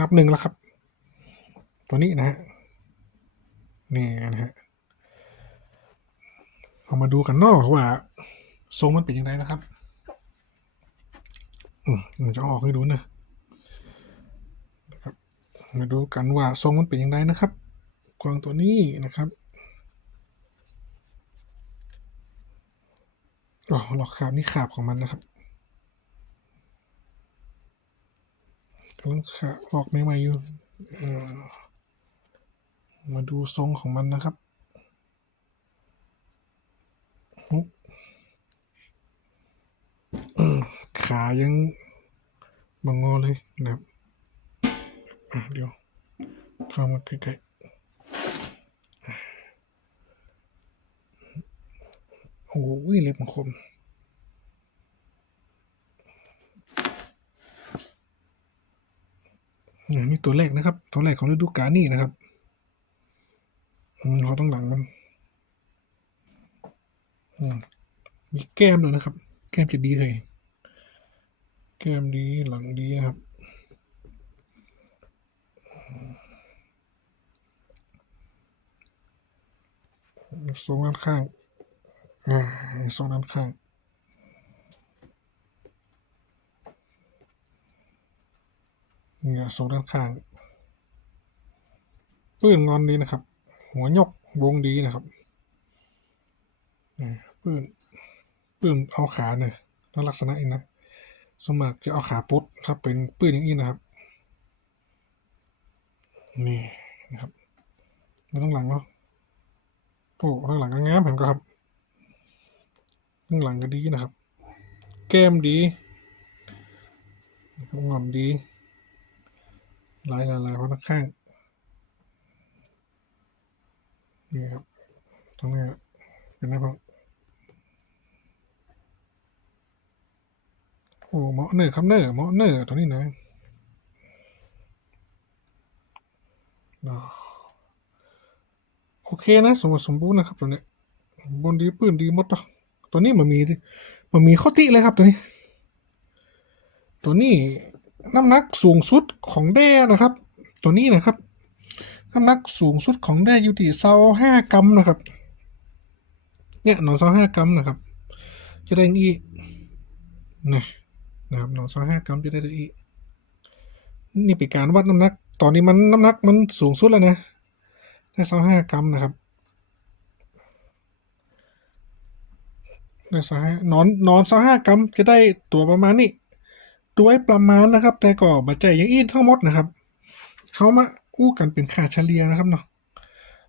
นับหนึ่งแล้วครับ ตัวนี้นะฮะนี่นะฮะเอามาดูกันนอกว่าทรงมันเป็นยังไงนะครับอืมจะออกให้ดูนะนะครับมาดูกันว่าทรงมันเป็นยังไงนะครับ กวางตัวนี้นะครับอ๋อหลอกขาบนี่ขาบของมันนะครับ กำลังขาออกใหม่ๆอยู่มาดูทรงของมันนะครับอุ๊บอืมขายังบังงอเลยนะครับ เดี๋ยวเข้ามาใกล้ๆโอ้โหเล็บมันคม อ่า นี่ตัวแรกนะครับ ตัวแรกของฤดูกาลนี่นะครับเขาต้องหลังมันมมีแก้มด้วยนะครับ แก้มจะดีเลย แก้มดีหลังดีนะครับทรงด้านข้างอ่าทรงด้านข้าง เนี่ยทรงด้านข้างปื้นงอนดีนะครับ หัวยกวงดีนะครับปื้นปื้นเอาขาเนี่ยล้วลักษณะนี้นะสมัครจะเอาขาปุ๊ดครับเป็นปื้นอย่างนี้นะครับ นี่นะครับแล้วข้างหลังเนาะโอ้ข้างหลังก็งามเห็นก็ครับข้างหลังก็ดีนะครับ แก้มดีงอนดี ลายลายลายเพราะข้างนี่ครับตรงนี้เป็นไงบ้างโอ้เหมาะเนอร์ครับเนอร์เหมาะเนอร์ตัวนี้นะอ่าโอเคนะสมบูรณ์สมบูรณ์นะครับตัวนี้บนดีปืนดีหมดตัวตัวนี้มันมีมันมีข้อติเลยครับตัวนี้ ตัวนี้ น้ำหนักสูงสุดของแด้นะครับ ตัวนี้นะครับ น้ำหนักสูงสุดของแด้อยู่ที่เซาห้ากรัมนะครับ เนี่ยหนอนเซาห้ากรัมนะครับ จะได้อีนะนะครับหนอนเซาห้ากรัมจะได้อีนี่เป็นการวัดน้ำหนัก ตอนนี้มันน้ำหนักมันสูงสุดแล้วนะได้เซาห้ากรัมนะครับได้เซาห้านอนนอนเซาห้ากรัมจะได้ตัวประมาณนี้ ด้วยประมาณนะครับ แต่ก็บัจจัยย่างอื่นทั้งหมดนะครับเขามาอู้กันเป็นค่าเฉลี่ยนะครับเนาะ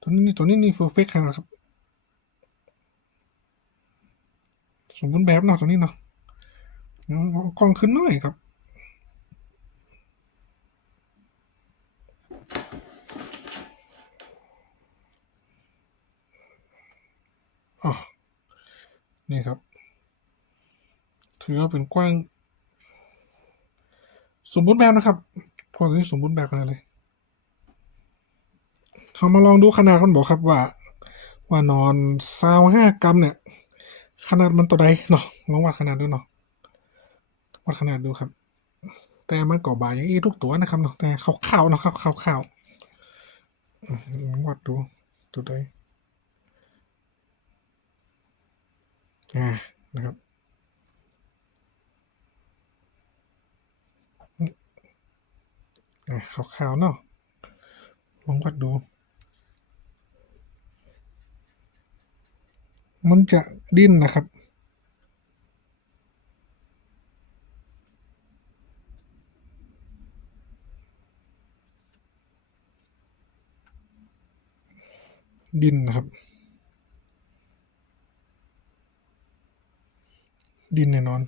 ตัวนี้ตัวนี้นี่เฟอร์เฟกครับ สมบูรณ์แบบเนาะตัวนี้เนาะกองขึ้นหน่อยครับอ๋อนี่ครับ ถือว่าเป็นกว้าง สมบูรณ์แบบนะครับกว้างตัวนี้สมบูรณ์แบบขนเลยเรามาลองดูขนาดกันบอกครับว่า ว่านอนซาวห้ากรัมเนี่ย ขนาดมันตัวใดเนาะลองวัดขนาดดูเนาะวัดขนาดดูครับ แต่มันก็บายอย่างอีทุกตัวนะครับเนาะแต่ขาวๆเนาะครับขาวๆอืมลองวัดดูตัวใดอ่านะครับ อ่าขาวๆเนาะลองวัดดู มันจะดิ้นนะครับ ดิ้นนะครับ ดิ้นแน่นอน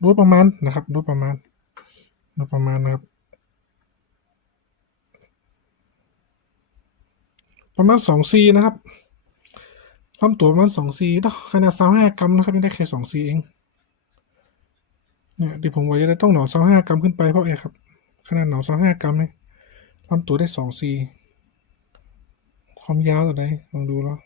โดยประมาณนะครับโดยประมาณโดยประมาณนะครับ ประมาณสองซีนะครับลำตัวประมาณสองซีเนาะขนาดสามห้ากรัมนะครับยังได้แค่สองซีเองเนี่ยที่ผมว่าจะได้ต้องหนอนสามห้ากรัมขึ้นไปเพราะเอครับ ขนาดหนอนสามห้ากรัมเนี่ยลำตัวได้สองซีความยาวต่อใดลองดูแล้ว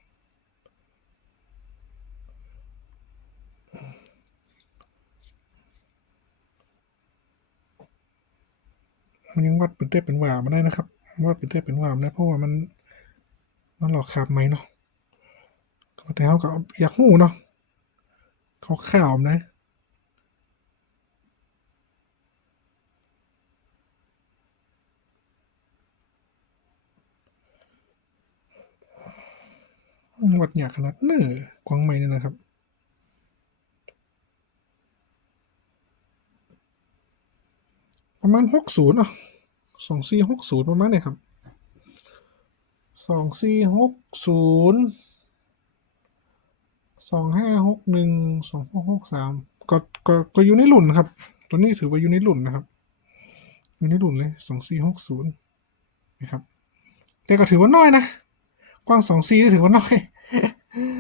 มันยัง วัดเป็นเต้เป็นว่ามาได้นะครับวัดเป็นเต้เป็นว่ามาได้เพราะว่ามัน มันหลอกขาบไหมเนาะแต่เขาก็อยากหูเนาะเขาข่าวนะวัดอยากขนาดเนอกวางไหมเนี่ยนะครับประมาณหกศูนย์อะ สองสี่หกศูนย์ประมาณเนี่ยครับสองสี่หกศูนย์สองห้าหกหนึ่งสองหกหกสามก็ก็ก็อยู่ในหลุนครับ ตัวนี้ถือว่าอยู่ในหลุนนะครับอยู่ในหลุนเลยสองสี่หกศูนย์นะครับแต่ก็ถือว่าน้อยนะกว้างสองซีนี่ถือว่าน้อย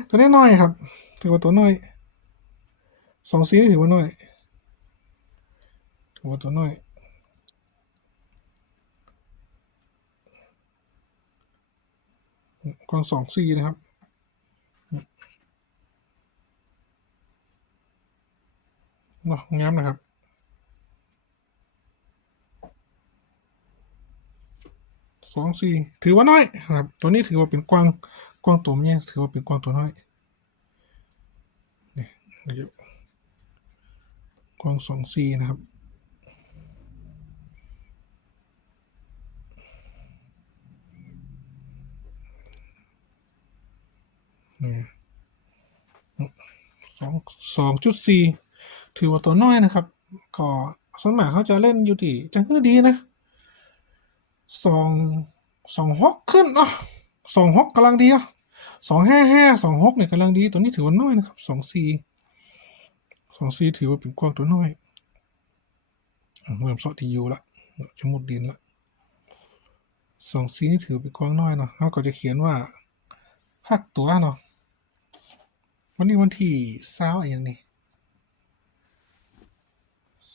ตัวนี้น้อยครับ ถือว่าตัวน้อยสองซีนี่ถือว่าน้อยถือว่าตัวน้อย กวางสองซีนะครับเนาะงามนะครับสองสี่ถือว่าน้อยครับ ตัวนี้ถือว่าเป็นกวางกวางตัวเนี่ยถือว่าเป็นกวางตัวน้อยนี่นะครับกว้างสองสี่นะครับ สองสองจุดสี่ถือว่าตัวน้อยนะครับ ก็สมากเขาจะเล่นอยู่ที่จังคือดีนะสองสองหกขึ้นเนาะสองหกกำลังดีอะสองห้าห้าสองหกเนี่ยกำลังดี ตัวนี้ถือว่าน้อยนะครับสองสี่สองสี่ถือว่าเป็นกว้างตัวน้อยเริ่มสอดดีอยู่ละจะมุดดินละสองสี่นี่ถือเป็นกว้างน้อยเนาะเขาก็จะเขียนว่าภาคตัวเนาะ วันนี้วันที่เศร้าอะไรอย่างนี้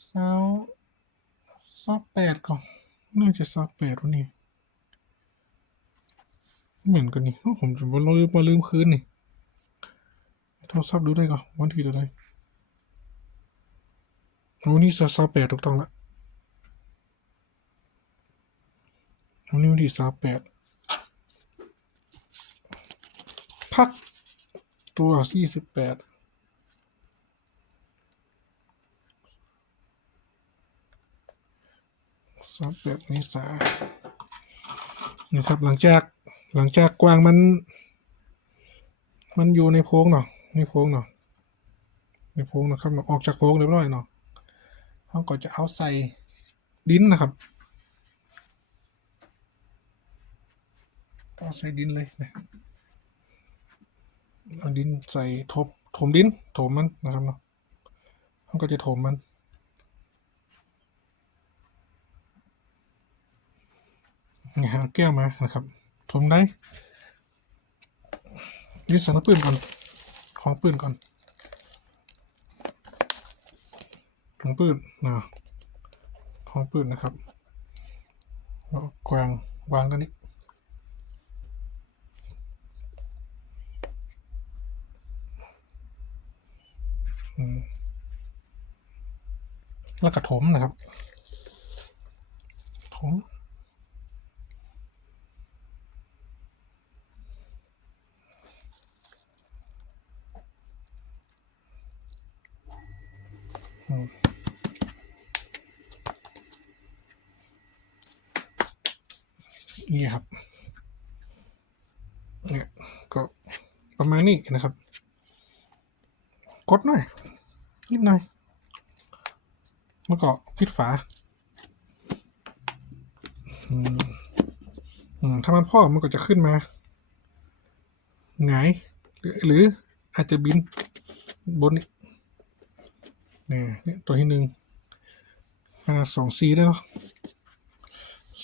เศร้าเศร้าแปดก่อนน่าจะสักแปดวันนี้เหมือนกันนี่อ้าวผมจะมาลืมมาลืมคืนนี่โทรศัพท์ดูได้ก่อนวันที่เท่าไหร่วันนี้สักแปดถูกต้องละวันนี้วันที่สักแปดพัก ตัวยี่สิบแปดสักแปดเมษานะครับ หลังจากหลังจากกวางมัน มันอยู่ในโพงเนาะในโพงเนาะในโพงนะครับออกจากโพงเรียบร้อยเนาะเขาก็จะเอาใส่ดินนะครับเอาใส่ดินเลยนะ เอาดินใส่ทบถมดินถมมันนะครับเนาะเขาก็จะถมมัน หาแก้วมานะครับ ถมได้ยึดสันปืนก่อน ของปืนก่อนของปืนนะของปืนนะครับแล้วกวางวางด้านนี้ แล้วก็ถมนะครับถมนี่ครับ เนี่ยก็ประมาณนี้นะครับ กดหน่อย นิดหน่อย แล้วก็ปิดฝาอืมอืมถ้ามันพ่อมันก็จะขึ้นมาหงายหรือหรืออาจจะบินบนนี่เนี่ยตัวที่หนึ่งขนาสองซีได้เนาะ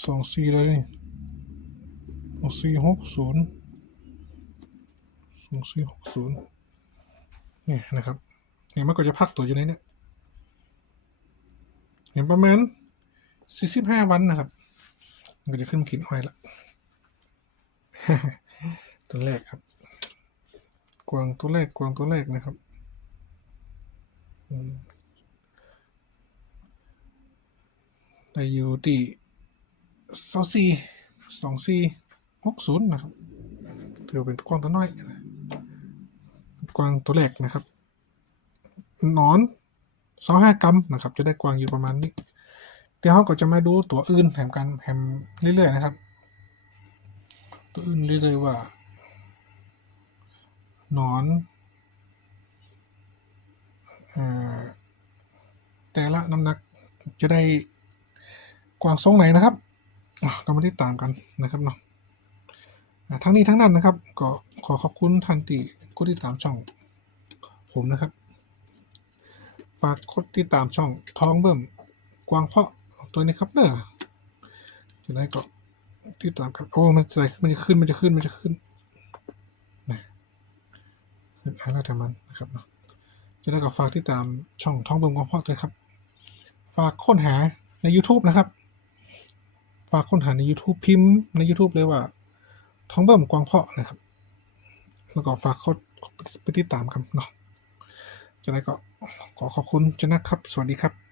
สองซีเลยนี่สองซีหกศูนย์สองซีหกศูนย์เนี่ยนะครับเนี่ยมันก็จะพักตัวอยู่ในเนี่ย เนี่ยประมาณสี่สิบห้าวันนะครับมันก็จะขึ้นมากินอ้อยละตัวแรกครับ กวางตัวแรกกวางตัวแรกนะครับอืมได้อยู่ที่สองสี่สองสี่หกศูนย์นะครับถือเป็นกวางตัวน้อยกวางตัวแรกนะครับนอน สองห้ากรัมนะครับ จะได้กวางอยู่ประมาณนี้ เดี๋ยวเขาก็จะมาดูตัวอื่นแถมกันแถมเรื่อยๆนะครับ ตัวอื่นเรื่อยๆว่าหนอนเอ่อแต่ละน้ำหนักจะได้กวางทรงไหนนะครับก็มาติดตามกันนะครับเนาะทั้งนี้ทั้งนั้นนะครับ ก็ขอขอบคุณท่านที่กดติดตามช่องผมนะครับ ฝากกดติดตามช่องท้องเบิ่มกวางเพาะตัวนี้ครับเนอะจะได้ก็ติดตามกันโอ้มันจะมันจะขึ้นมันจะขึ้นมันจะขึ้นนะขึ้นอะไรแต่มันนะครับเนาะจะได้ก็ฝากติดตามช่องท้องเบิ่มกวางเพาะด้วยครับ ฝากค้นหาใน YouTube นะครับ ฝากค้นหาใน YouTube พิมพ์ใน YouTube เลยว่า ท้องเบิ่มกวางเพาะนะครับ แล้วก็ฝากเขาไปติดตามกันเนาะจะได้ก็ ขอขอบคุณเจานะครับ สวัสดีครับ